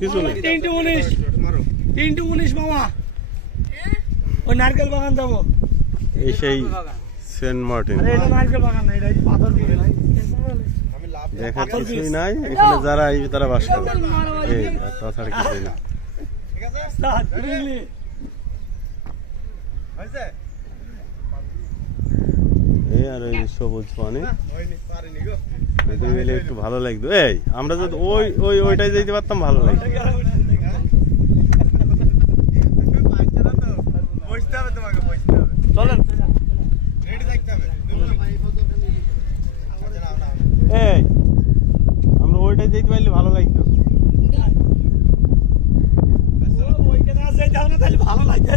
কিছু নেই। 319 মামা ওই নারকেল বাগান যাবো। এই সেই সেন্ট মার্টিন। আরে এটা নারকেল বাগান না, এটা পাথর দিয়ে নাই। দেখার কিছুই নাই এখানে, যারা এই তারা বাস করে এই, আর তাছাড়া কিছুই না। স্যার বুঝলি এই আর ওই সবুজ পানি, এটা মিলে একটু ভালো লাগতো। এই আমরা যদি ওইটাই যেতে পারতাম ভালো লাগতো। চলেন। এই আমরা ওইটাই যেতে পারলে ভালো লাগতো। ওইখানে আছে তাহলে ভালো লাগছে।